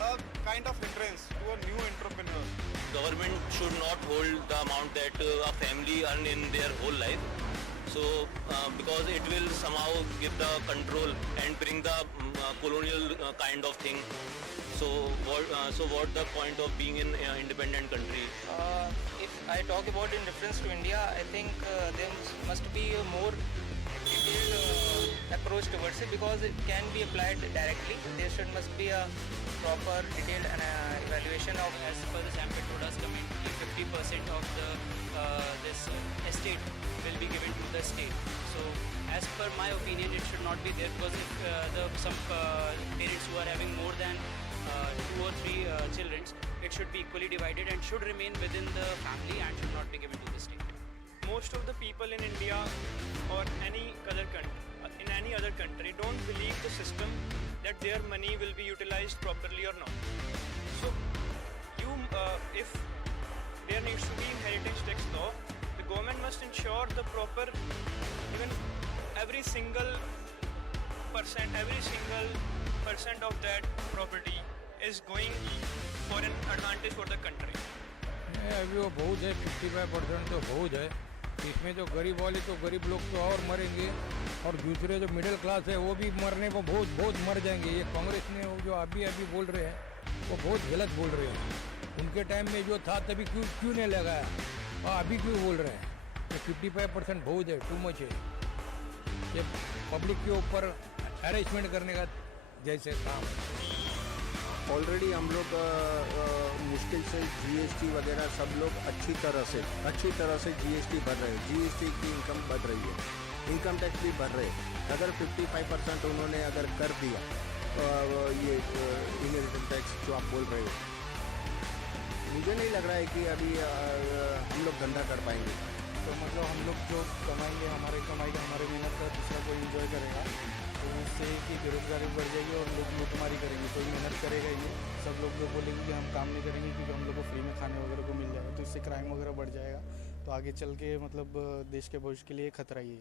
a kind of hindrance to a new entrepreneur. Government should not hold the amount that a family earn in their whole life. So because it will somehow give the control and bring the colonial kind of thing. So what the point of being in independent country? If I talk about in reference to India, I think there must be a more detailed approach towards it, because it can be applied directly. There must be a proper detailed evaluation of. As per the Sam Petroda's comment, 50% of the this estate will be given to the state. So as per my opinion, it should not be there, because if some parents who are having more than 2 or 3 children, it should be equally divided and should remain within the family and should not be given to the state. Most of the people in India or any other country don't believe the system that their money will be utilized properly or not. So if there needs to be inheritance tax law, the government must ensure the proper, even every single percent of that property is going for an advantage for the country. अभी वो बहुत है, 55% तो बहुत है। इसमें जो गरीब वाले तो गरीब लोग तो और मरेंगे, और दूसरे जो मिडिल क्लास है वो भी मरने को बहुत मर जाएंगे। ये कांग्रेस ने वो जो अभी बोल रहे हैं वो बहुत गलत बोल रहे हैं। उनके टाइम में जो था तभी क्यों नहीं लगाया, और अभी क्यों बोल रहे हैं? तो 55% बहुत है, टू मच है। ये पब्लिक के ऊपर हैरेसमेंट करने का जैसे काम। ऑलरेडी हम लोग मुश्किल से जीएसटी वगैरह सब लोग अच्छी तरह से जीएसटी भर रहे हैं। जीएसटी की इनकम बढ़ रही है, इनकम टैक्स भी भर रहे हैं। अगर 55% उन्होंने अगर कर दिया ये इनहेरिटेंस टैक्स जो आप बोल रहे हो, मुझे नहीं लग रहा है कि अभी हम लोग धंधा कर पाएंगे। तो मतलब हम लोग जो कमाएंगे, हमारे कमाई का हमारे मेहनत का दूसरा कोई इंजॉय करेगा, तो उससे कि बेरोजगारी बढ़ जाएगी और लोग लूटमारी करेंगे। कोई मेहनत करेगा ही नहीं, सब लोग जो बोलेंगे कि हम काम नहीं करेंगे क्योंकि हम लोग को फ्री में खाने वगैरह को मिल जाएगा, तो इससे क्राइम वगैरह बढ़ जाएगा। तो आगे चल के मतलब देश के भविष्य के लिए खतरा ही है।